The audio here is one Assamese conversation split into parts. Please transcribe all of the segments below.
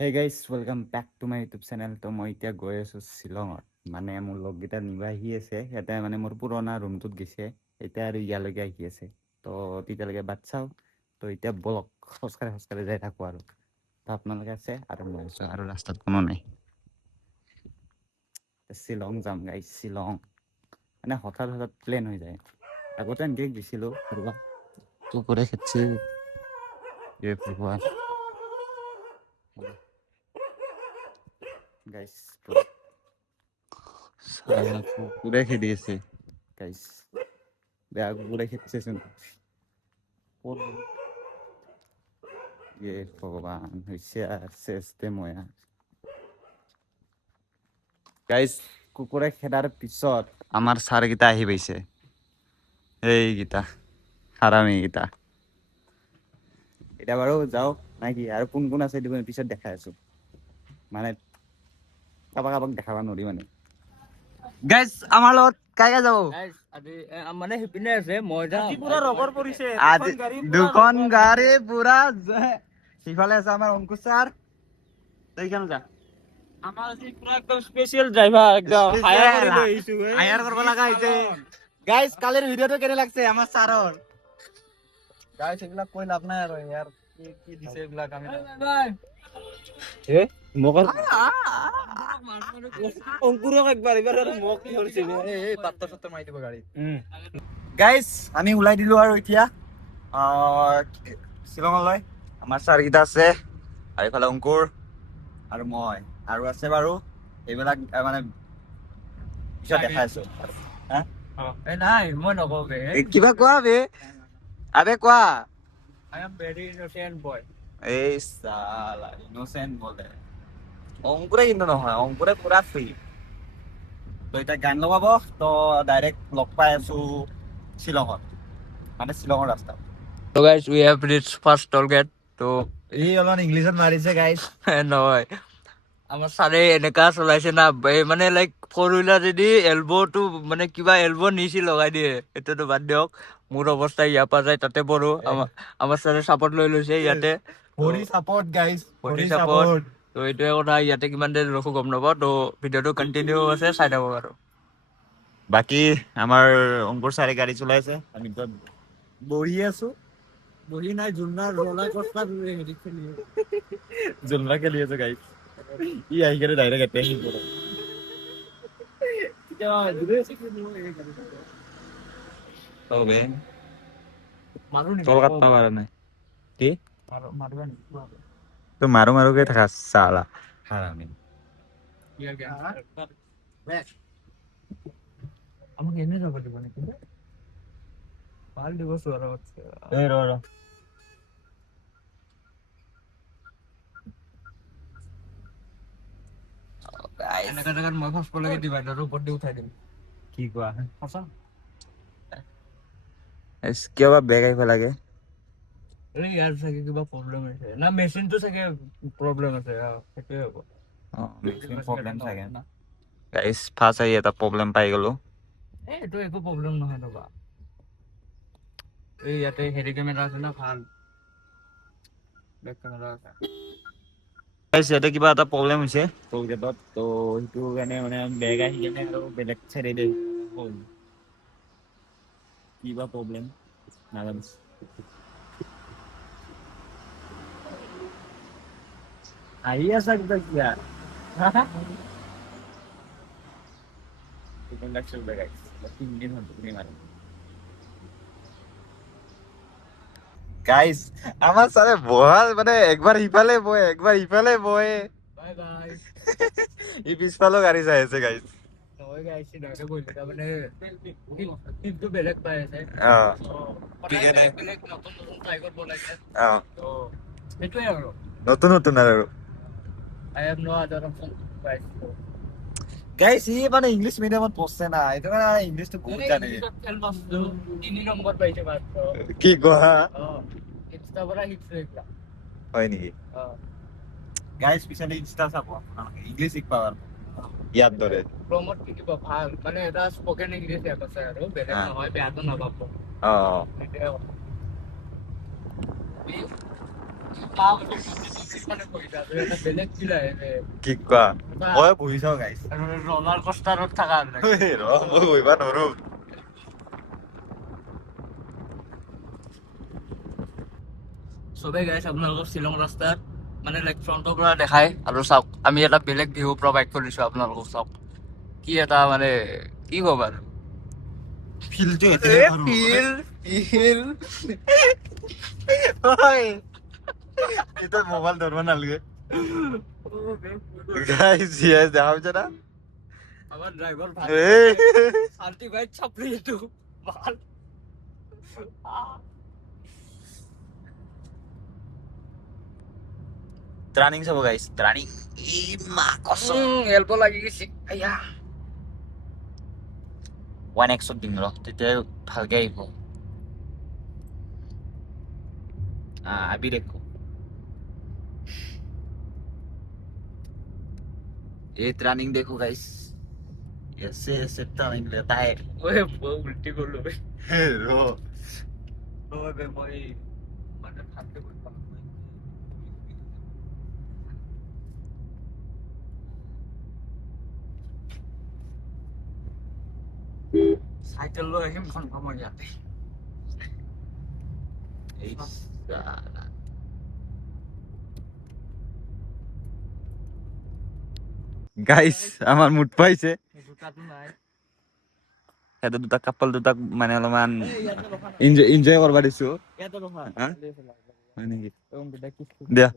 হে guys welcome back to my YouTube channel. তো মই এতিয়া গৈ আছোঁ শ্বিলঙত। মানে মোৰ লগকেইটা নিব আহি আছে, সিহঁতে মানে মোৰ পুৰণা ৰুমটোত গৈছে, এতিয়া আৰু ইয়ালৈকে আহি আছে। তো তেতিয়ালৈকে বাট চাওঁ। তো এতিয়া বলক খোজকাঢ়ি যাই থাকোঁ আৰু। তো আপোনালোকে আছে আৰু মই আছোঁ, আৰু ৰাস্তাত কোনো নাই। শ্বিলং যাম গাইজ, শ্বিলং মানে হঠাৎ প্লেন হৈ যায়। আগতে এনেকৈ গৈছিলোঁ ৰ'বা, কুকুৰে খেদিছে ভগৱান গাইজ। কুকুৰে খেদি আছে গাইজ, বেয়া কুকুৰে খেদিছেচোন। ভগৱান হৈছে মই গাইজ। কুকুৰে খেদাৰ পিছত আমাৰ ছাৰকেইটা আহি পাইছে, এইকেইটা হাৰামিকেইটা। এতিয়া বাৰু যাওঁ নাই কি, আৰু কোন আছে দিব পিছত দেখাই আছো। মানে কাৰোবাক দেখাব নোৱাৰি মানে। গাইজ আমাৰ লগত কাইকে যাব মানে সিপিনে আছে মই যাম পুৰা ৰগৰ পৰিছে, দুখন গাড়ী পুৰা। সিফালে আছে আমাৰ অংকুশ ছাৰ, তই কেনে যা। আমাৰ আজি পুৰা একদম স্পেচিয়েল ড্ৰাইভাৰ, একদম হায়াৰ কৰি লৈ আহিছো হায়াৰ কৰিব লগা হৈছে। গাইজ কালিৰ ভিডিঅ'টো কেনে লাগছে আমাৰ ছাৰৰ? গাইজ এইবিলাক কৈ লাভ নাই আৰু, ইয়াৰ কি দিছে এইবিলাক আমি অংকুৰক একবাৰ এইবাৰ মোক কি কৰিছে পাত্তা চাত্তা মাৰি দিব গাড়ী। গাইজ আমি ওলাই দিলো আৰু এতিয়া শ্বিলঙলৈ। আমাৰ ছাৰকেইটা আছে, আৰু এইফালে অংকুৰ আৰু মই, আৰু আছে বাৰু এইবিলাক মানে পিছত দেখাই আছো। নাই মই নকওঁ বে, কিবা কোৱা বে, আবে কোৱা। I am very innocent boy. এই সালা ইনোসেন্ট বলে। অংকুৰে কিন্তু নহয়, অংকুৰে পুৰা ফ্ৰী। তো এতিয়া গান লগাব, তো ডাইৰেক্ট লগ পাই আছো শ্বিলঙত, মানে শ্বিলঙৰ ৰাস্তা। So guys, we have reached first toll gate. তো ই অলপ ইংলিছত মাৰিছে গাইজ। নহয় আমাৰ ছাৰে এনেকা চলাইছে না, মানে লাইক ফ'ৰ হুইলাৰ যদি এলব'টো মানে কিবা এলব' নিচি লগাই দিয়ে, এইটোতো বাদ দিয়ক। মোৰ অৱস্থা ইয়াৰ পৰা যায় তাতে পৰো। আমাৰ ছাৰে চাপৰ্ট লৈ লৈছে ইয়াতে, ভৰি চাপৰ্ট গাইজ, ভৰি চাপৰ্ট। তো এইটোৱে কথা, ইয়াতে কিমান দেৰি ৰখো গম নাপাওঁ। তো ভিডিঅ'টো কণ্টিনিউ আছে, চাই থাকক আৰু। বাকী আমাৰ অংকুৰ ছাৰে গাড়ী চলাইছে, আমি বহি আছো। বহি নাই, জুলনা ৰোলাৰ কষ্টাৰ জুলনা খেলি আছে গাইজ। ই আহি কেনে ডাইৰেক্ট এটাই আহি পৰে। তোৰ কাটবা পাৰা নাই কি? তো মাৰুকে থাকা চালা হাৰামি। আমাক এনে যাব দিব নেকি? ভাল দিব চোৰা। এই ৰ এনেকা জেগাত মই ফাৰ্ষ্ট পলৈকে ডিভাইডাৰৰ ওপৰত দি উঠাই দিম। কি কোৱা? সঁচা কিয় বা বেগ আহিব লাগে? ইয়াৰ চাগে কিবা প্ৰব্লেম আছে না, মেচিনটো চাগে প্ৰব্লেম আছে, সেইটোৱে হ'ব। প্ৰব্লেম চাগে গাইজ, ফাৰ্ষ্ট আহি এটা প্ৰব্লেম পাই গলো। এইটো একো প্ৰব্লেম নহয় ৰ'বা, এই ইয়াতে হেৰি কেমেৰা আছে না, ভাল বেক কেমেৰা আছে। ইয়াতে কিবা এটা প্ৰব্লেম হৈছে টোল গেটত, তো সেইটো কাৰণে মানে বেগ আহি কেনে আৰু বেলেগ চাইডে হ'ল। কিবা প্ৰব্লেম নাজানো। আহি আছা কিবা গাইজ আমার সাথে বহাল মানে একবার ইফালে বয়ে একবার ইফালে বয়ে। Bye bye. ই পিছফালেও গাড়ি চাই আছে গাইজ। নহয় গাইজ, চিধাকে বহিলে তাৰমানে টিপটো বেলেগ পাই আছে। বেলেগ নতুন ট্ৰাই কৰিব লাগে। তো সেইটোৱে আৰু নতুন আৰু I have no other option guys. Guys ই মানে ইংলিছ মিডিয়ামত পঢ়ছে না, এইটো মানে ইংলিছটো বহুত জানে। তিনি নম্বৰ পাইছে মাত্ৰ। কি কোৱা? ইনষ্টাৰ পৰা শিকছো এইবিলাক। হয় নেকি? গাইজ পিছলে ইনষ্টা চাব, ইংলিছ শিকবা ইয়াৰ দৰে। প্ৰমোট শিকিব ভাল, মানে এটা স্পকেন ইংলিছ এপ আছে আৰু বেলেগ নহয়, বেয়াটো নাপাব। কি কোৱা মই বহি চাওঁ গাইছ ৰলাৰ কষ্টাৰত থকা মই বহিব নোৱাৰো চবেই গাইছ আপোনালোকৰ শ্বিলং ৰাস্তাত মানে লাইক ফ্ৰণ্টৰ পৰা দেখাই আৰু চাওক আমি এটা বেলেগ ভিউ প্ৰভাইড কৰিছো আপোনালোকক চাওক কি এটা মানে কি ক'ব আৰু ফিলটো ফিল এটা মোবাইল ধৰব নালাগে গাইছ ইয়েস দেখা পাইছ না আমার ড্রাইভার ভাই এই শান্তি ভাই ছাপড়ি একটু ভাল ট্রানিং চাব গাইছ ট্রানিং ই মা কসম এলবো লাগি গেছি আইয়া 1x দিম ৰ তেতিয়া ভালকে আহিব अभी देखो ये टर्निंग देखो गाइस ऐसे ऐसे टर्निंग लेता है ওয়ে উল্টি করলো रो ওবে মই মানে থাকতে বলতাম সাইকেল লো আহিম কনফার্ম হয়ে যাবে গাইস আমার মুড পাইছে জুতাটো নাই এটা দুটা কাপল দুটা মানে অলপমান ইয়াতে ৰখা এনজয় কৰবা দিছো ইয়াতে ৰখা হা? হয় নেকি বুদ্ধা কিস দিয়া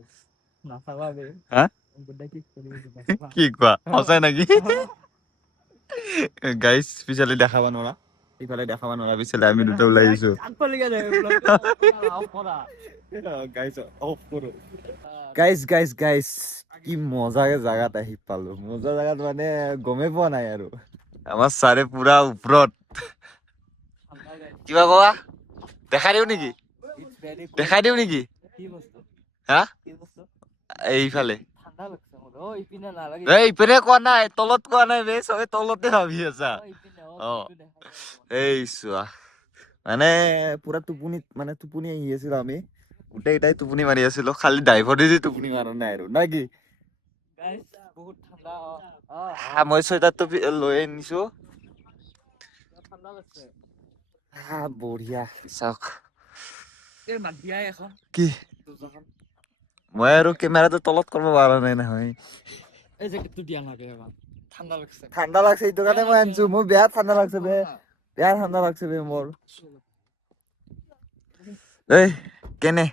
নাচাবা বে হা বুদ্ধা কিস কৰি কি কোৱা সঁচাই নেকি গাইস স্পেশালি দেখাব নোৱাৰা ইফালে দেখাব নোৱাৰা পিছলে আমি দুটা ওলাই আহিছো আগফালে গেলে আও কৰা গাইস অফ কৰো গাইস কি মজাকে জাগাত আহি পালো মজা জাগাত মানে গমে পোৱা নাই আৰু আমাৰ চাৰে পুৰা ওপৰত কিবা কোৱা দেখাই দিও নেকি দেখাই দিও নেকি কি বস্তু হা কি বস্তু এইফালে ঠাণ্ডা লাগছে মোৰ ও ইপিনে নালাগে এই ইপিনে কোৱা নাই তলত কোৱা নাই বে চবে তলতে ভাবি আছা ইপিনে অ এই চোৱা মানে পুৰা টোপনি আহি আছিল আমি গোটেইটাই টোপনি মাৰি আছিলো খালি ড্ৰাইভাৰে যে টোপনি মাৰা নাই আৰু না কি গাইস বহুত ঠাণ্ডা মই চুৱেটাৰটো লৈ আনিছো ঠাণ্ডা লাগছে বঢ়িয়া চাওক এই মাত দিয়া এখন কি মই আৰু কেমেৰাটো তলত কৰিব পৰা নাই নহয় এই জেকেটটো দিয়া নাগে এবাৰ ঠাণ্ডা লাগছে ঠাণ্ডা লাগছে এইটো কাৰণে মই আনিছো মোৰ বেয়া ঠাণ্ডা লাগছে বে বেয়া ঠাণ্ডা লাগছে বে মোৰ এই কেনে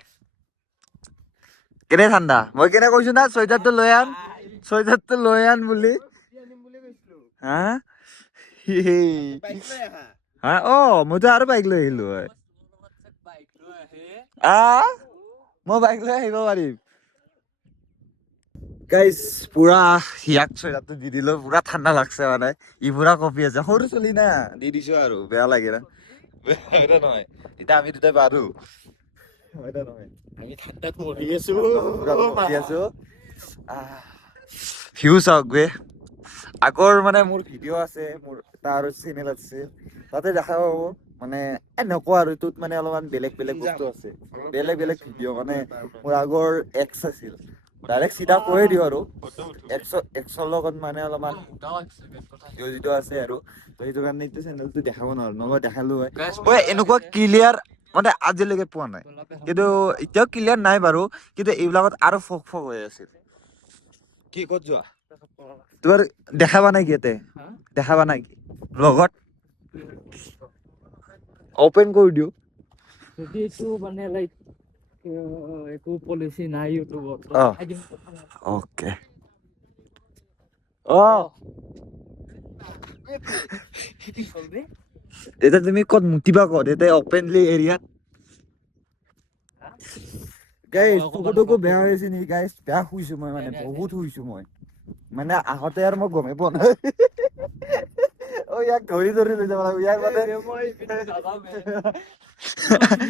কেনে ঠাণ্ডা মই কেনে কৈছো না চুৱেটাৰটো লৈ আন বুলি হা হা অ মইতো আৰু বাইক লৈ আহিলো হয় বাইক লৈ আহে মই বাইক লৈ আহিব পাৰিম গাইস পুৰা ইয়াক চুৱেটাৰটো দি দিলো পুৰা ঠাণ্ডা লাগছে মানে ই পুৰা কপি আছে সৰু চলি না দি দিছো আৰু বেয়া লাগে না এটা নহয় এতিয়া আমি দুটাই পাৰো এটা নহয় আমি ঠাণ্ডাত মৰি আছো ভিউ চাওক বে আগৰ মানে মোৰ ভিডিঅ' আছে মোৰ এটা আৰু চেনেল আছে তাতে দেখা পাব মানে নকওঁ আৰু এইটোত মানে অলপমান বেলেগ বস্তু আছে বেলেগ ভিডিঅ' মানে মোৰ আগৰ এক্স আছিল ডাইৰেক্ট চিধা কৈ দিওঁ আৰু এক্সৰ লগত মানে অলপমান যিটো আছে আৰু সেইটো কাৰণে এইটো চেনেলটো দেখাব নোৱাৰো নহ'লে দেখালো হয় মই এনেকুৱা ক্লিয়াৰ মানে আজিলৈকে পোৱা নাই কিন্তু এতিয়াও ক্লিয়াৰ নাই বাৰু কিন্তু এইবিলাকত আৰু ফক হৈ আছিল কি ক'ত যোৱা তোমাৰ দেখাবা নাই কি ইয়াতে দেখাবা নাই কি লগত অপেন কৰি দিওঁ যদি এইটো মানে লাইক একো পলিচি নাই ইউটিউবত অকে এতিয়া তুমি ক'ত মুতিবা ক'ত এতিয়া অপেনলি এৰিয়াত গাইছ চকুটুকু বেয়া হৈছে নেকি গাইছ বেয়া শুইছো মই মানে বহুত শুইছো মই মানে আহোঁতে আৰু মই গমেই পোৱা নাই ইয়াক ধৰি লৈ যাব লাগিব ইয়াৰ মানে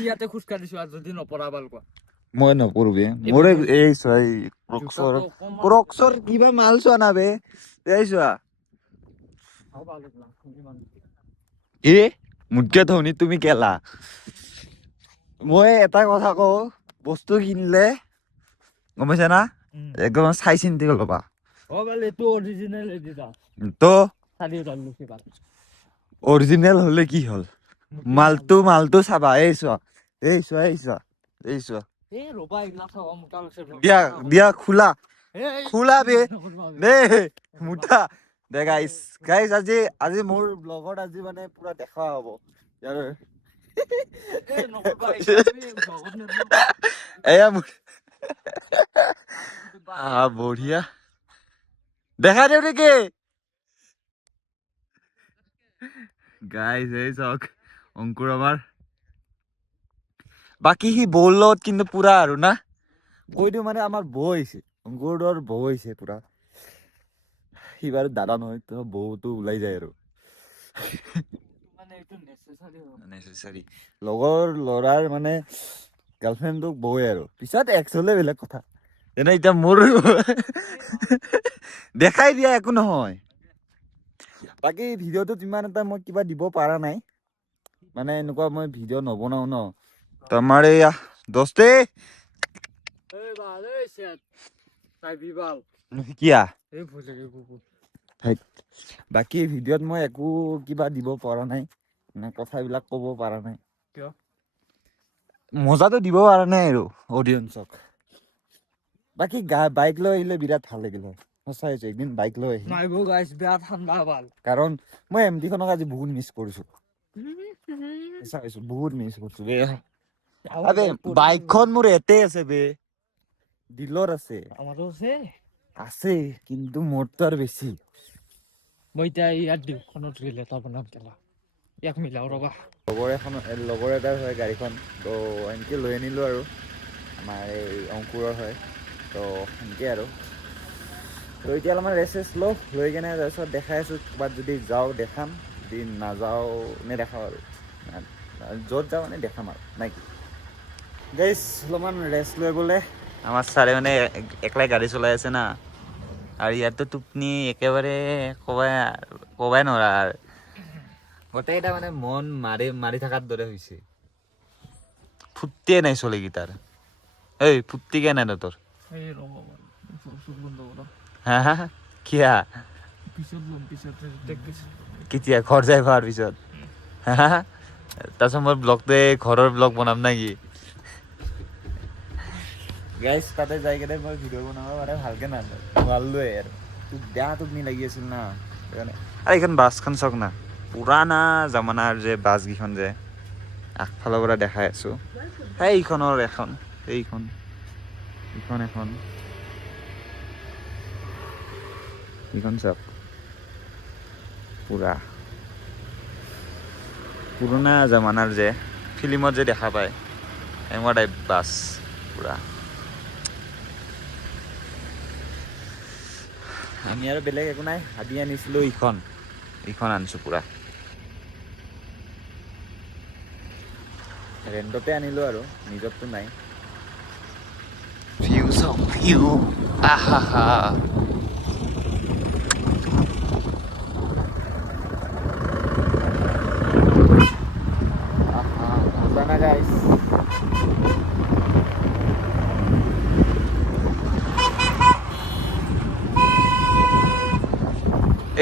ইয়াতে খোজ কাঢ়িছো আৰু যদি নপৰা ভাল কোৱা মই নপৰো বে মোৰ এই চাই ক্ৰক্সৰ কিবা মাল চোৱা না বে এই চোৱা এ মোতকে ধনী তুমি কেলা মই এটা কথা কওঁ বস্তু কিনিলে গম পাইছা না একদম চাই চিন্তি ল'বা বোলে এইটো অৰিজিনেল এডিডাছ তো 4,000 লৈছে ভাল অৰিজিনেল হলে কি হ'ল মালটো চাবা এই চোৱা এই চোৱা এই ৰবা এইগিলা চাব মোটা লৈছে দিয়া খোলা বে দে মুঠা দে গাইছ আজি মোৰ ব্লগত আজি মানে পুৰা দেখা হ'ব ইয়াৰ এয়া বঢ়িয়া দেখা দিও নেকি গাইজ এই চাওক অংকুৰ আমাৰ বাকী সি বৌৰ লগত কিন্তু পুৰা আৰু না কৈ দিওঁ মানে আমাৰ বৌ আহিছে অংকুৰৰ বৌ আহিছে পুৰা সি বাৰু দাদা নহয় তো বৌটো ওলাই যায় আৰু নেচেচাৰী লগৰ ল'ৰাৰ মানে গাৰ্লফ্ৰেণ্ডটোক বৌৱে আৰু পিছত এক্স হ'লে বেলেগ কথা যেনে এতিয়া মোৰ দেখাই দিয়া একো নহয় বাকী ভিডিঅ'টোত ইমান এটা মই কিবা দিব পৰা নাই মানে এনেকুৱা মই ভিডিঅ' নবনাও ন তো আমাৰ এয়া দোস্তে কিয়া বাকী ভিডিঅ'ত মই একো কিবা দিব পৰা নাই মানে কথাবিলাক ক'ব পৰা নাই কিয় মজাটো দিব পৰা নাই আৰু অডিয়েঞ্চক বাকী বাইক লৈ আহিলে বিৰাট ভাল লাগিল হয় সঁচাই হৈছে একদিন বাইক লৈ আহিম বেয়া ঠাণ্ডা ভাল কাৰণ মই এম ডিখনক আজি বহুত মিছ কৰিছো বহুত মিছ কৰিছো আবে বাইকখন মোৰ এতে আছে বে দিলৰ আছে আমাৰো আছে আছে কিন্তু মোৰতো আৰু বেছি মই এতিয়া ইয়াত দিওখনত গ'লে তাৰ বনাম তেলা ইয়াক মিলাও ৰবা লগৰ এটাৰ হয় গাড়ীখন তো এনেকৈ লৈ আনিলোঁ আৰু আমাৰ এই অংকুৰৰ হয় তো সেনেকৈ আৰু তো এতিয়া অলপমান ৰেষ্ট লওঁ লৈ কেনে তাৰপিছত দেখাই আছোঁ ক'ৰবাত যদি যাওঁ দেখাম যদি নাযাওঁ নেদেখাওঁ আৰু য'ত যাওঁ মানে দেখাম আৰু নাই কি গাইছ অলপমান ৰেষ্ট লৈ গ'লে আমাৰ ছাৰে মানে একলাই গাড়ী চলাই আছে না আৰু ইয়াতো টোপনি একেবাৰে ক'বাই নোৱাৰা আৰু গোটেইকেইটা মানে মন মাৰি থকাৰ দৰে হৈছে ফুৰ্তিয়ে নাই চলিকেইটাৰ এই ফুৰ্তিকে নাই ন তোৰ এই ৰবা বন্ধ কৰা হা হা কিয়া পিছত কেতিয়া ঘৰ যাই পোৱাৰ পিছত হা তাৰপিছত মই ব্লগটোৱে ঘৰৰ ব্লগ বনাম নেকি গাইছ তাতে যাই কেনে মই ভিডিঅ' বনাব মানে ভালকে নোৱাৰিলোৱে আৰু বেয়া টোপনি লাগি আছিল না সেইকাৰণে আৰু এইখন বাছখন চাওক না পুৰাণা জামানাৰ যে বাছকেইখন যে আগফালৰ পৰা দেখাই আছোঁ সেইখনৰ এখন এইখন এখন এইখন চাওক পুৰা পুৰণা জামানাৰ যে ফিল্মত যে দেখা পায় এনেকুৱা টাইপ বাছ পুৰা আমি আৰু বেলেগ একো নাই ভাবি আনিছিলোঁ এইখন আনিছোঁ পুৰা ৰেণ্টতে আনিলোঁ আৰু নিজৰটো নাই ভিউ আহা মজা না গাইছ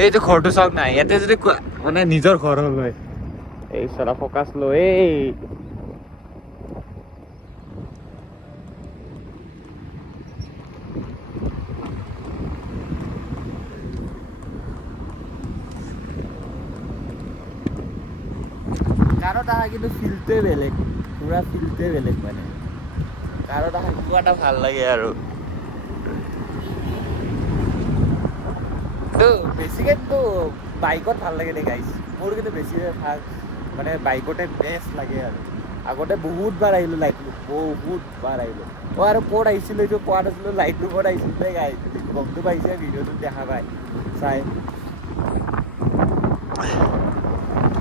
এইটো ঘৰটো চাওক নাই ইয়াতে যদি মানে নিজৰ ঘৰ হ'ল হয় এই চৰা ফকাচ লৈ এই কাৰত আহা কিন্তু ফিল্ডটোৱে বেলেগ পুৰা ফিল্ডটোৱে বেলেগ মানে কাৰত আহা কিবা এটা ভাল লাগে আৰু বেছিকেতো বাইকত ভাল লাগে দেই গাইছ মোৰ কিন্তু বেছিকৈ ভাল মানে বাইকতে বেষ্ট লাগে আৰু আগতে বহুতবাৰ আহিলোঁ লাইটলুম বহুতবাৰ আহিলোঁ আৰু ক'ত আহিছিলোঁ এইটো কোৱা নাছিলোঁ লাইটলুমত আহিছিলোঁ দেই গাইছ গমটো পাইছে ভিডিঅ'টোত দেখা পায় চাই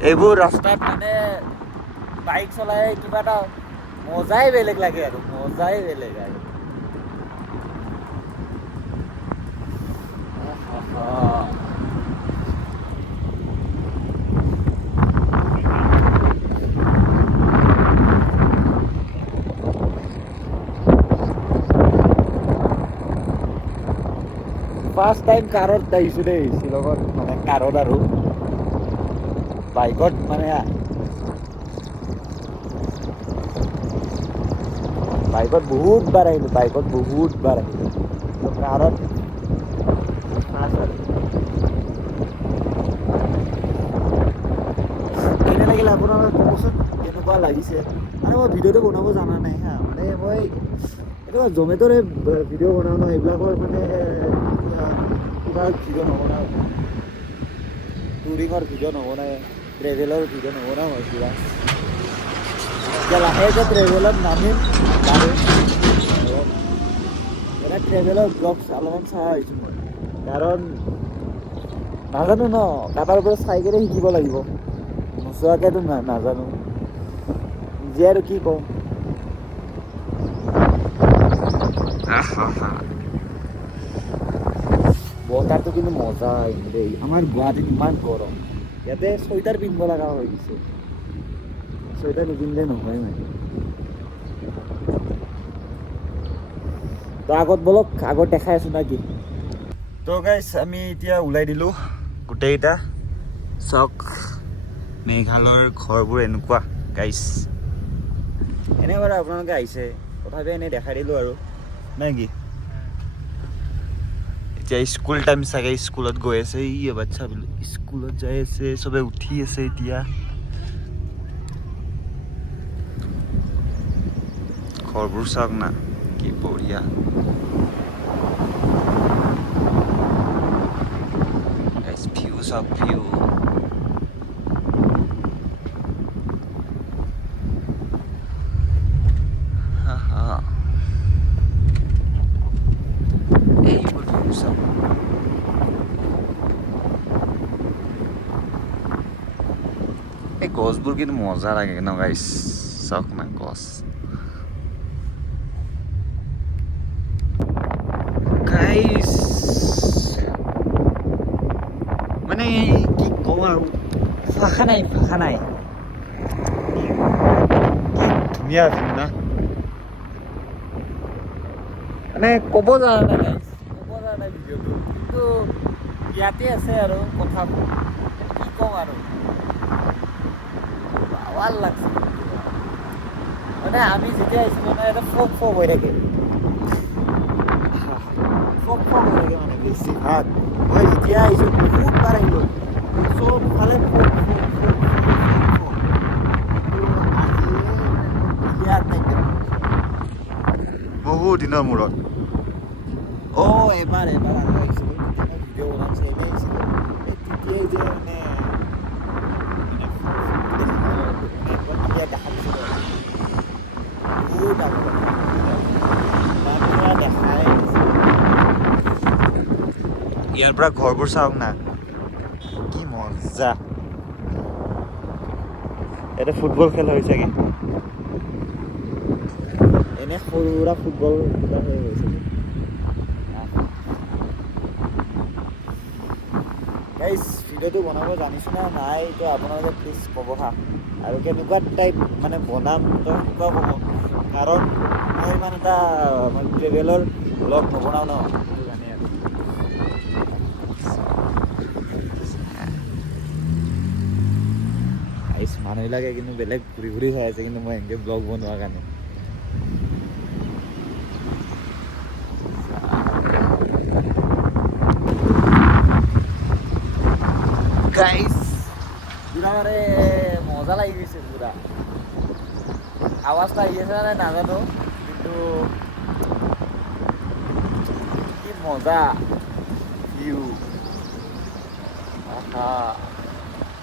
এইবোৰ ৰাস্তাত মানে বাইক চলাই কিবা এটা মজাই বেলেগ লাগে আৰু মজাই বেলেগ আৰু ফাৰ্ষ্ট টাইম কাৰত আহিছোঁ দেই শ্বিলঙত মানে কাৰত আৰু বাইকত মানে বাইকত বহুত বাৰ আহিলোঁ তো কাৰত ফাৰ্ষ্ট আৰু কেনে লাগিলে আপোনাৰ ক'বচোন কেনেকুৱা লাগিছে আৰু মই ভিডিঅ'টো বনাব জানা নাই হা মানে মই এইটো জমেট'ৰে ভিডিঅ' বনাওঁ ন এইবিলাকৰ মানে কিবা ভিডিঅ' নবনাওঁ টুৰিঙৰ ভিডিঅ' নবনাওঁ ট্ৰেভেলৰ ভিডিঅ' নবনাওঁ মই কিবা এতিয়া লাহেকৈ ট্ৰেভেলত নামিম আৰু এটা ট্ৰেভেলৰ ব্লগ অলপমান চাই আহিছোঁ মই কাৰণ নাজানো ন কাৰোবাৰ পৰা চাই কিনে শিকিব লাগিব নোচোৱাকৈতো নাজানো নিজে আৰু কি কওঁ বতাহটো কিন্তু মজা দেই আমাৰ গুৱাহাটীত ইমান গৰম ইয়াতে চুৱেটাৰ পিন্ধিব লগা হৈ গৈছে চুৱেটাৰ নিপিন্ধিলে নহয় মানে তো আগত বলক আগত দেখাই আছো না কি তো গাইছ আমি এতিয়া ওলাই দিলোঁ গোটেইকেইটা চাওক মেঘালয়ৰ ঘৰবোৰ এনেকুৱা গাইছ এনে বাৰু আপোনালোকে আহিছে তথাপি এনেই দেখাই দিলোঁ আৰু নাই কি এতিয়া স্কুল টাইম চাগে স্কুলত গৈ আছে ই বাচ্চাবিলাক স্কুলত যাই আছে চবে উঠি আছে এতিয়া ঘৰবোৰ চাওক না কি বঢ়িয়া ভিউ চাওক ভিউ এইবোৰ ভিউ চাওক এই গছবোৰ কিন্তু মজা লাগে ন গাইছ চাওক না গছ গাইছ মানে কি কওঁ আৰু ভাষা নাই কি ধুনীয়া ভিউ না মানে ক'ব জানা নাই গাইছ ভিডিঅ'টো কিন্তু ইয়াতে আছে আৰু কথাবোৰ কি কওঁ আৰু ভাল লাগছে মানে আমি যেতিয়া আহিছিলোঁ মানে এটা ফক হৈ থাকে মানে বেছি ভাগ মই যেতিয়া আহিছোঁ বহুত বাৰ আহিলোঁ চবফালে বহু দিনৰ মূৰত এবাৰ আৰু আহিছিলোঁ তেতিয়া মই ভিডিঅ' বনাইছোঁ এনেই আহিছিলোঁ এই তেতিয়াই যে মানে দেখা দিছিলোঁ বহুত আগত দেখাই ইয়াৰ পৰা ঘৰবোৰ চাওক না কি মজা ইয়াতে ফুটবল খেল হৈ চাগে এনে সৰু সুৰা ফুটবল কিবা হৈ গৈছে গাইজ ভিডিঅ'টো বনাব জানিছোঁ না নাই তো আপোনালোকে প্লিজ ক'ব হা আৰু কেনেকুৱা টাইপ মানে বনাম তো সেনেকুৱাও ক'ব কাৰণ মই ইমান এটা ট্ৰেভেলৰ ব্লগ নবনাওঁ ন সেইটো জানে আৰু গাইজ মানুহবিলাকে কিন্তু বেলেগ ঘূৰি চাই আছে কিন্তু মই এনেকৈ ব্লগ বনোৱাৰ কাৰণে গাইজ পুৰা মানে মজা লাগি গৈছে পুৰা আৱাজটা আহি আছে নে নাজানো কিন্তু কি মজা ভিউ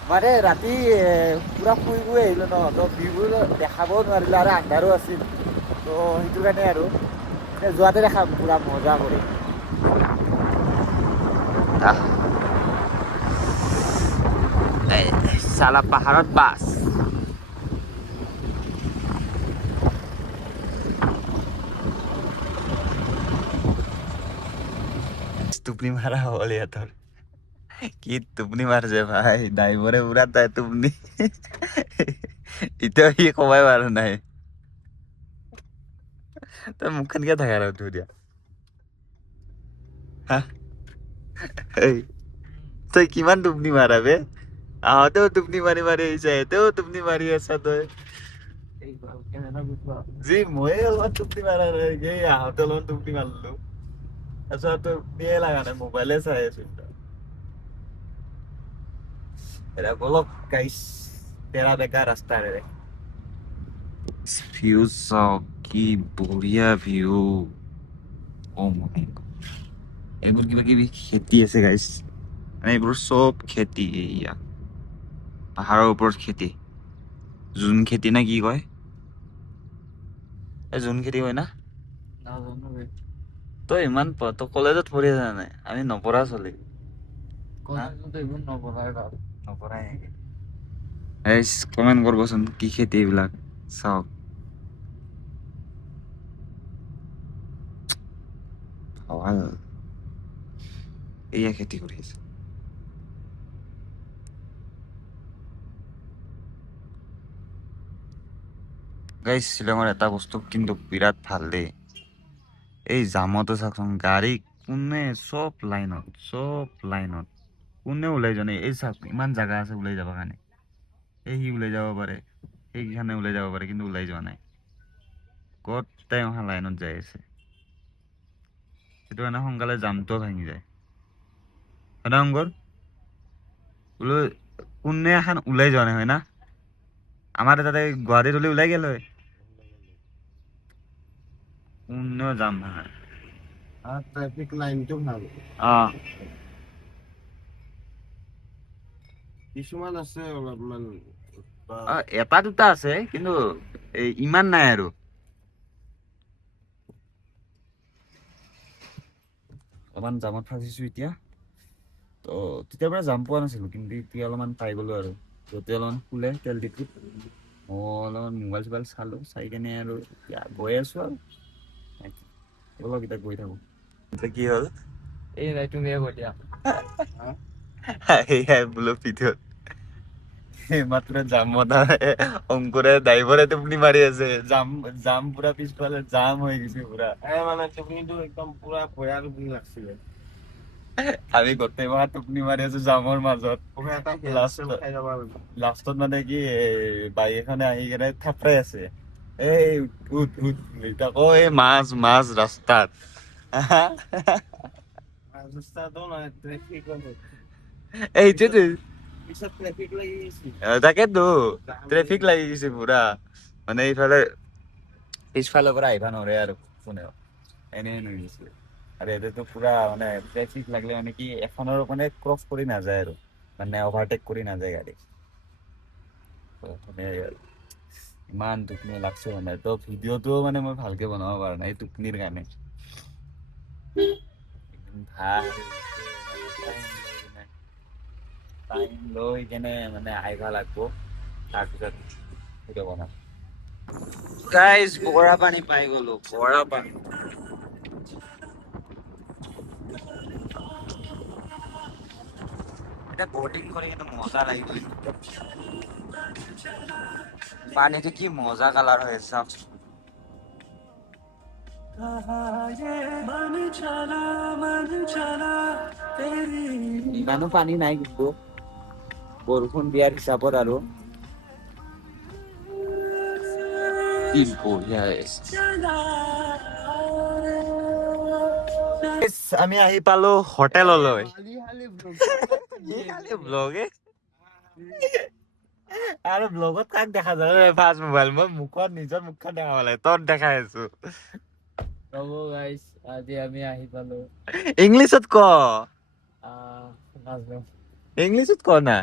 মানে ৰাতি পুৰা শুই আহিলোঁ ন তো ভিউবোৰ দেখাবও নোৱাৰিলোঁ আৰু আন্ধাৰো আছিল তো সেইটো কাৰণে আৰু যোৱাতে দেখাম পুৰা মজা কৰি চালা পাহাৰত বাছ টোপনি মাৰা হ'ল ইহঁতৰ কি টোপনি মাৰিছে ভাই ড্ৰাইভৰে পুৰা তাই টোপনি এতিয়াও সি কমাই পাৰা নাই তই মুখখন কিয় থাকা আৰু তোৰ দিয়া হা এই তই কিমান টোপনি মাৰা বে আহোঁতেও টোপনি মাৰি মাৰি আহিছে এতিয়াও টোপনি মাৰি আছা তই যি ময়ে অলপমান টোপনি মাৰা নাই এই আহোঁতে অলপমান টোপনি মাৰিলো তাৰপিছত টোপনিয়ে লগা নাই মোবাইলে চাই আছো এতিয়া বলক গাইছ তেৰা বেকা ৰাস্তাৰে ভিউ চাওক কি বঢ়িয়া ভিউ অ মাই গড এইবোৰ কিবা কিবি খেতি আছে গাইছ মানে এইবোৰ চব খেতি এয়া পাহাৰৰ ওপৰত খেতি জোন খেতি নে কি কয় এই জোন খেতি কয় না তই ইমান তই কলেজত পঢ়ি আছা নাই আমি নপঢ়া চলি নপঢ়াই নেকি কমেণ্ট কৰিবচোন কি খেতি এইবিলাক চাওক ভাল এয়া খেতি কৰি আছে গাইজ শ্বিলঙৰ এটা বস্তু কিন্তু বিৰাট ভাল দেই এই জামতো চাওকচোন গাড়ী কোনে চব লাইনত কোনে ওলাই যোৱা নাই এই চাওক ইমান জাগা আছে ওলাই যাব কাৰণে এই সি ওলাই যাব পাৰে সেইকেইখানে ওলাই যাব পাৰে কিন্তু ওলাই যোৱা নাই গোটেই অহা লাইনত যাই আছে সেইটো কাৰণে সোনকালে জামটোও ভাঙি যায় হয় অংকৰ বোলো কোনে এখন ওলাই যোৱা নাই হয় না আমাৰ তাতে গুৱাহাটীত হ'লে ওলাই গেল হয় কোনেও যাম ভাঙা ট্ৰেফিক লাইনটো ভাল কিছুমান আছে অলপমান এটা দুটা আছে কিন্তু ইমান নাই আৰু অলপমান জামত ফাঁচিছো এতিয়া তো তেতিয়াৰ পৰা জাম পোৱা নাছিলো কিন্তু এতিয়া অলপমান পাই গলো আৰু য'তে অলপমান খুলে তেল ডিপুত মই অলপমান মোবাইল চোবাইল চালো চাই কেনে আৰু এতিয়া গৈ আছো আৰু অলপ এতিয়া গৈ থাকো কি হ'ল এই নাই তুমি কৈ দিয়া বোলো ভিডিঅ'ত মাত্ৰ জামত অংকুৰে ড্ৰাইভাৰে টোপনি মাৰি আছে জাম পুৰা পিছফালে জাম হৈ গৈছে পুৰা মানে টোপনিটো একদম পুৰা বয়া টোপনি লাগছিলে আমি গোটেই মাহ টোপনি মাৰি আছো জামৰ মাজত এটা খাই যাব লাষ্টত মানে কি বাইক এখনে আহি কেনে থাপৰাই আছে এই উঠ উঠ আকৌ এই মাছ ৰাস্তাত ৰাস্তাটো নহয় ট্ৰেফিকত এইটোতো পিছত ট্ৰেফিক লাগি গৈছে তাকেতো ট্ৰেফিক লাগি গৈছে পুৰা মানে এইফালে পিছফালৰ পৰা আহিব নোৱাৰে আৰু কোনেও এনেই হৈ গৈছে আৰু ইয়াতেতো পুৰা মানে ট্ৰেফিক লাগিলে মানে কি এখনৰ মানে ক্ৰছ কৰি নাযায় আৰু মানে অভাৰটেক কৰি নাযায় গাড়ী মানে ইমান টোপনি লাগছে মানে তো ভিডিঅ'টোও মানে মই ভালকে বনাব পৰা নাই এই টোপনিৰ কাৰণে ভাল টাইম লৈ কেনে মানে আহিব লাগব তাৰপিছত ভিডিঅ' বনাম গাইজ বৰা পানী পাই গলো বৰা পানী এটা বটিং করে কিন্তু মজা লাগবে পানিতে কি মজা কালার হয়েছে ইমানো পানী নাই কিন্তু বৰষুণ দিয়াৰ হিচাপত আৰু কি বঢ়িয়া আমি আহি পালো হোটেললৈ ব্লগে আৰু ব্লগত কাক দেখা যায় ফাৰ্ষ্ট মোবাইল মই মুখত নিজৰ মুখখন দেখাব লাগে তত দেখাই আছো ৰ'ব গাইছ আজি আমি আহি পালো ইংলিছত ক নাজনো ইংলিছত ক না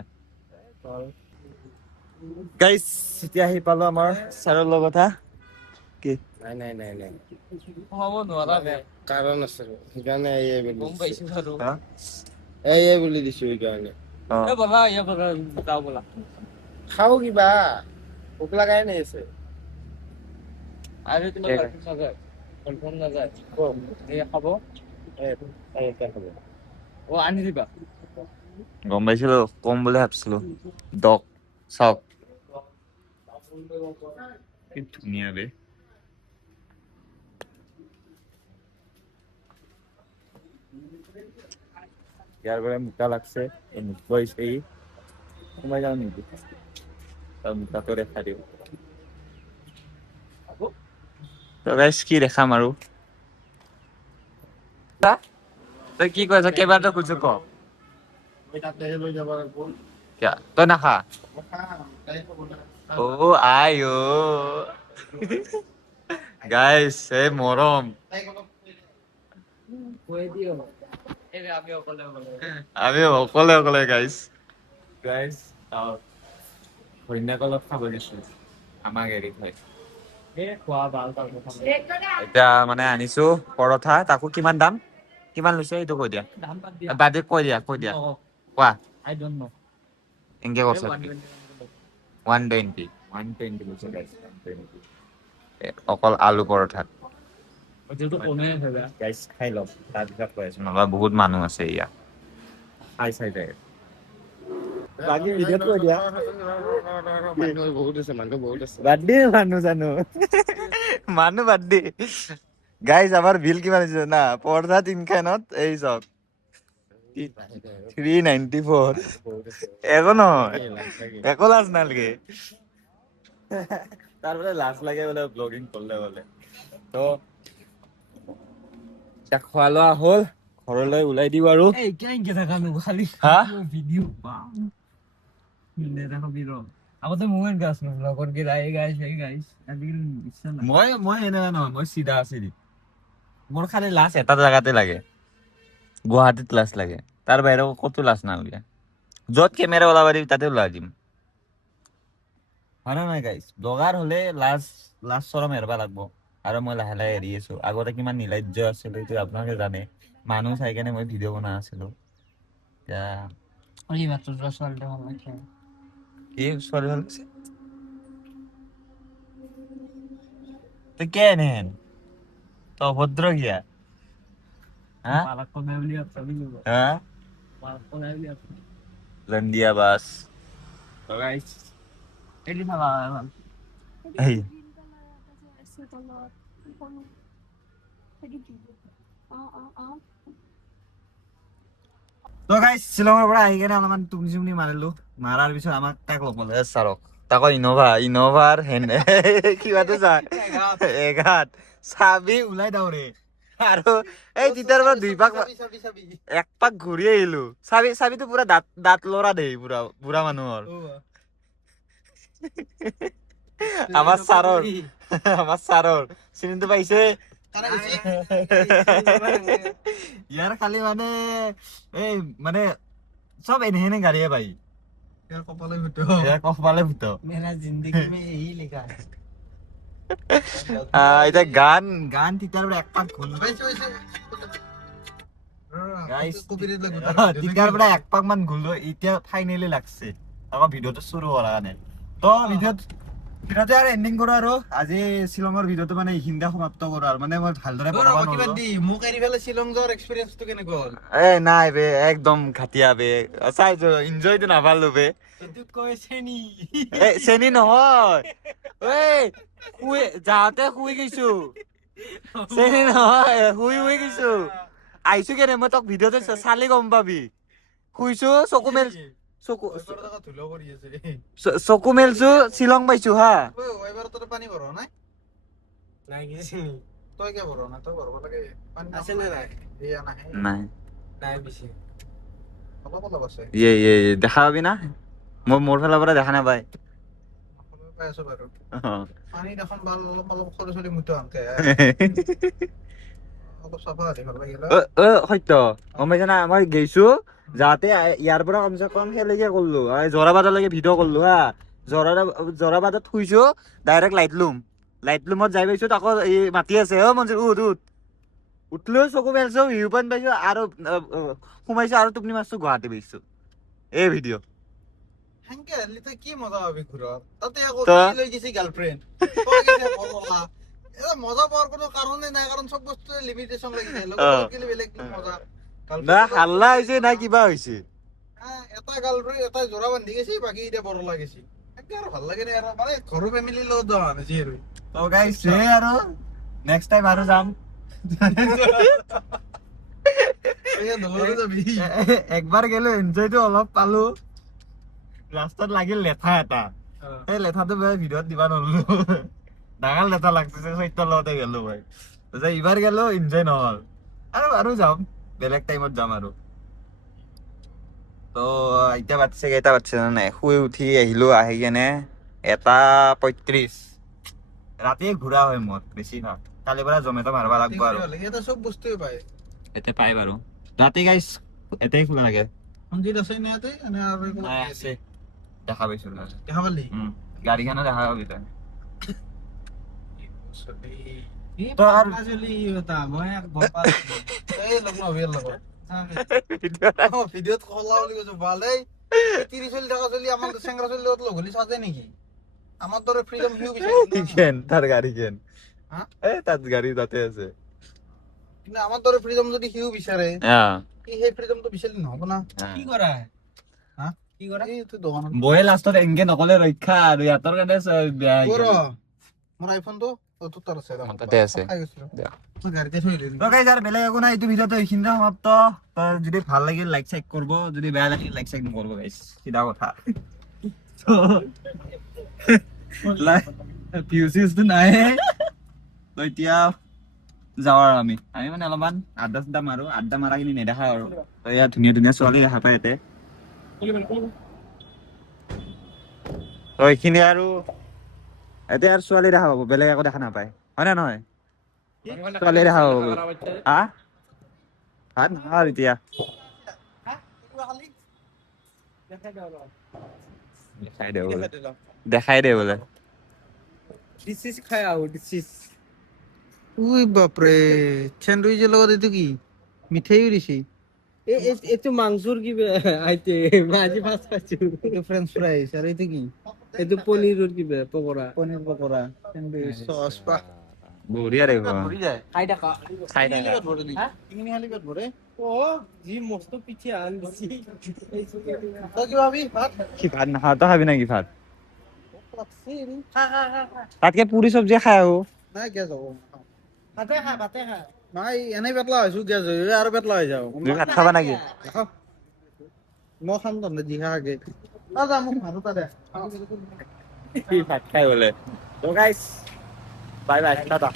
গাইছ এতিয়া আহি পালো আমাৰ ছাৰৰ লগত হা কি নাই হ'ব নোৱাৰা বে কাৰণ আছে সেইকাৰণে গম পাইছো বাৰু এই বুলি দিছো সেইকাৰণে বলা যাওঁ বলা খাও কিবা ভোক লাগাই নাই আছে আৰু তোমাৰ কনফাৰ্ম নাযায় এই খাব খাব অ আনি দিবা গম পাইছিলো কম বুলি ভাবছিলো দক চাওক কি ধুনীয়া বে ইয়াৰ পৰা মোটা লাগছে এই মুখটো আহিছে ই সোমাই যাওঁ নেকি মোটাটো দেখা দিওঁ তো গাইছ কি দেখাম আৰু তই কি কৈছ কেইবাৰটো খুজো ক মই তাতে লৈ যাব লাগিব কিয় তই নাখা ও আই ও গাইছ এই মৰম আমি অকলে অকলে গাইছ ঘৈণীয়েকলত খাব দিছো আমাক এৰি থৈ এতিয়া মানে আনিছো পৰঠা তাকো কিমান দাম কিমান লৈছে এইটো কৈ দিয়া বাদে কৈ দিয়া কোৱা এনকে কৈছা 120 লৈছে গাইছ 120 অকল আলু পৰঠাত গাইছ খাই লওক তাৰপিছত কৈ আছো নহ'লে বহুত মানুহ আছে ইয়াত খাই চাই যায় বাকী ভিডিঅ'ত কৈ দিয়া মানুহ বহুত আছে বাদ দে মানুহ জানো মানুহ বাদ দে গাইজ আমাৰ বিল কিমান হৈছে না পৰঠা তিনখানত এই চাওক 394 একো নহয় একো লাজ নালাগে তাৰপৰা লাজ লাগে বোলে ব্লগিং কৰিলে বোলে তো এতিয়া খোৱা লোৱা হ'ল ঘৰলৈ ওলাই দিওঁ আৰু হা মই এনেকুৱা নহয় মই চিধা আছিলি মোৰ খালি লাজ এটা জেগাতে লাগে গুৱাহাটীত লাজ লাগে তাৰ বাহিৰে ক'তো লাজ নালাগে য'ত কেমেৰা ওলাব দিম তাতে ওলাই দিম হয় নে নহয় গাইছ ব্লগাৰ হ'লে লাজ চৰম এৰিব লাগিব আৰু মই লাহে লাহে এৰি আছো আগতে কিমান নিৰ্লজ্জ আছিলো এইটো আপোনালোকে জানে মানুহ চাই কেনে মই ভিডিঅ' বনাই আছিলো এতিয়া কি ছোৱালী ভাল হৈছে তই কে এনেহেন তই অভদ্ৰ কিয়া হা হা লন্ডিয়া বাস এই তো গাইছ শ্বিলঙৰ পৰা আহি কেনে অলপমান টুপনি মাৰিলো মাৰাৰ পিছত আমাক তাক লগ পালে ছাৰক তাকো ইন'ভাৰ কিবাটো চা এঘাত চাবি ওলাই দাউৰে আৰু এই তেতিয়াৰ পৰা এক পাক ঘূৰি আহিলো চাবিটো পুৰা দাঁত লৰা দেই পুৰা বুঢ়া মানুহৰ আমাৰ ছাৰৰ চিনিটো পাইছে ইয়াৰ খালি মানে এই মানে চব এনেহেনে গাড়ীয়ে পাই কপালে ফুটো এতিয়া গান তেতিয়াৰ পৰা এক পাক ঘূৰিলো তেতিয়াৰ পৰা এক পাক মান ঘূৰিলো এতিয়া ফাইনেলি লাগছে আকৌ ভিডিঅ'টো চুৰু হোৱাৰ কাৰণে তো ভিডিঅ'টো আৰু এণ্ডিং কৰো আৰু আজি শ্বিলঙৰ ভিডিঅ'টো মানে এইখিনিতে সমাপ্ত কৰো আৰু মানে মই ভালদৰে নাই বে একদম ঘাটিয়া বে চাইছো এনজয়টো নাপালো বে চেনি নহয় যাওঁতে শুই গৈছো চেনি নহয় শুই গৈছো আহিছো কেনে মই তোক ভিডিঅ'টো চালি গম পাবি শুইছো চকু মেলছো শ্বিলং পাইছো হা নাই দেখা পাবি না মই মোৰ ফালৰ পৰা দেখা নাপায় সত্য গম পাইছা না মই গৈছো যাতে ইয়াৰ পৰা কমচে কম সেইলৈকে কৰিলো জৰাবাদলৈকে ভিডিঅ' কৰিলো হা জৰাবাদত শুইছো ডাইৰেক্ট লাইটলুমত যাই পাইছো আকৌ এই মাতি আছে মঞ্জুৰ উঠলো চকু মেলছো ভিউ পইণ্ট পাইছো আৰু সোমাইছো আৰু টোপনি মাৰছো গুৱাহাটী পাইছো এই ভিডিঅ' কি মজা পাবি ঘূৰত তাতে আকৌ লৈ গেছি গাৰ্লফ্ৰেণ্ড মজা পোৱাৰ কোনো কাৰণেই নাই কাৰণ চব বস্তুৰে লিমিটেশন লাগি যায় লগত গেলে বেলেগ মজা না হাল্লা হৈছে না কিবা হৈছে এটা গাৰ্লফ্ৰেণ্ড এটা জোৰা বান্ধি গেছি বাকি এতিয়া বড় লাগেছি আৰু ভাল লাগে আৰু মানে ঘৰৰ ফেমিলিৰ লগত যোৱা বেছি আৰু তো গাইস আৰু নেক্সট টাইম আৰু যাম এই দলতে যাবি একবাৰ গেলো এনজয়টো অলপ পালো লাষ্টত লাগিল লেঠা এটা এই লেঠাটো মই ভিডিঅ'ত দিবা নললো ডাঙৰ লেঠা লাগছে চৈত্যৰ লগতে গেলো মই তাৰপিছত এইবাৰ গেলো এনজয় নহল আৰু যাম বেলেগ টাইমত যাম আৰু তো এতিয়া কেইটা বাজছে নাই শুই উঠি আহিলো আহি কেনে 1:35 ৰাতিয়ে ঘূৰা হয় মোৰ বেছি ভাগ কালিৰ পৰা জমেট' মাৰবা লাগব আৰু এটা চব বস্তুৱে পায় এতে পাই বাৰু ৰাতি গাইছ এতেই খোলা লাগে সংগীত আছে নে ইয়াতে এনে আৰু নাই আছে দেখা পাইছো দেখা পালি গাড়ীখনো দেখা পাবি তই তো আর আসলে এটা মই গম পাই এই লগ্ন হবির লগত ভিডিওত খলা বলি কইছো ভালেই 30 চলি টাকা চলি আমার সেংরা চলি লগত লগলি সাজে নাকি আমার দরে ফ্রিডম হিউ কেন তার গাড়ি কেন হ্যাঁ এই তার গাড়ি তাতে আছে কিন্তু আমার দরে ফ্রিডম যদি হিউ বিচারে হ্যাঁ এই হে ফ্রিডম তো বিচারলি নহব না কি কৰা হ্যাঁ কি কৰা এই তুই দোকানত বয়ে লাষ্টত এনকে নকলে ৰক্ষা আৰু ইয়াতৰ কাৰণে বেয়া ওর মোর আইফোন তো তো তোর আছে তাতে আছে। দিয়া। তো গাড়িতে থই দিলি তো গাইজ আৰু বেলেগ একো নাই এইটো ভিডিঅ'টো এইখিনিতে সমাপ্ত তো যদি ভাল লাগিল লাইক চাইক কৰিব যদি বেয়া লাগিল লাইক চাইক নকৰিব গাইজ সিধা কথা ভিউজটো নাই তো এতিয়া যাওঁ আৰু আমি মানে অলপমান আড্ডা মাৰো আড্ডা মাৰাখিনি নেদেখা আৰু তো ইয়াত ধুনীয়া ধুনীয়া ছোৱালী দেখা পায় ইয়াতে তো এইখিনি আৰু এতিয়া আৰু ছোৱালী দেখা পাব বেলেগ একো দেখা নাপায় হয় নে নহয় ছোৱালী দেখা পাব হা ভাত নাখাওঁ আৰু এতিয়া দেখাই দে বোলে ডিচিছ খাই আহো ডিচিছ উই বাপৰে স্যান্ডউইচেৰ লগত এটো কি মিঠাইও দিছি এইটো মাংসৰ কিবা আইতে মই আজি ফাৰ্ষ্ট খাইছো এটো ফ্ৰেঞ্চ ফ্ৰাইস আৰ এটো কি এইটো পনীৰৰ কিবা পকৰা পনির পকোড়া স্যান্ডউইচ সস পা বঢ়িয়া লাগিব ভরি যায় খাই থাকা খাই থাকা পেট ভরে দি ইংনি খালি পেট ভরে অ যি মস্ত পিঠা আন দিছি তো কি ভাবি ভাত কি ভাত নাখাওঁ তই খাবি নেকি ভাত লাগছিল খা খা খা খা তাতকে পুৰি চব্জি খাই আহো নাই কে যাব ভাতে খা নাই এনেই পেটলা হৈছো কে যাই আৰু পেটলা হৈ যাও তুমি ভাত খাবা নেকি মই খাম তহঁতে যি খা আগে যা মোক ভাত দে ভাত খাই বোলে তো গাইছ বাই বাই টাটা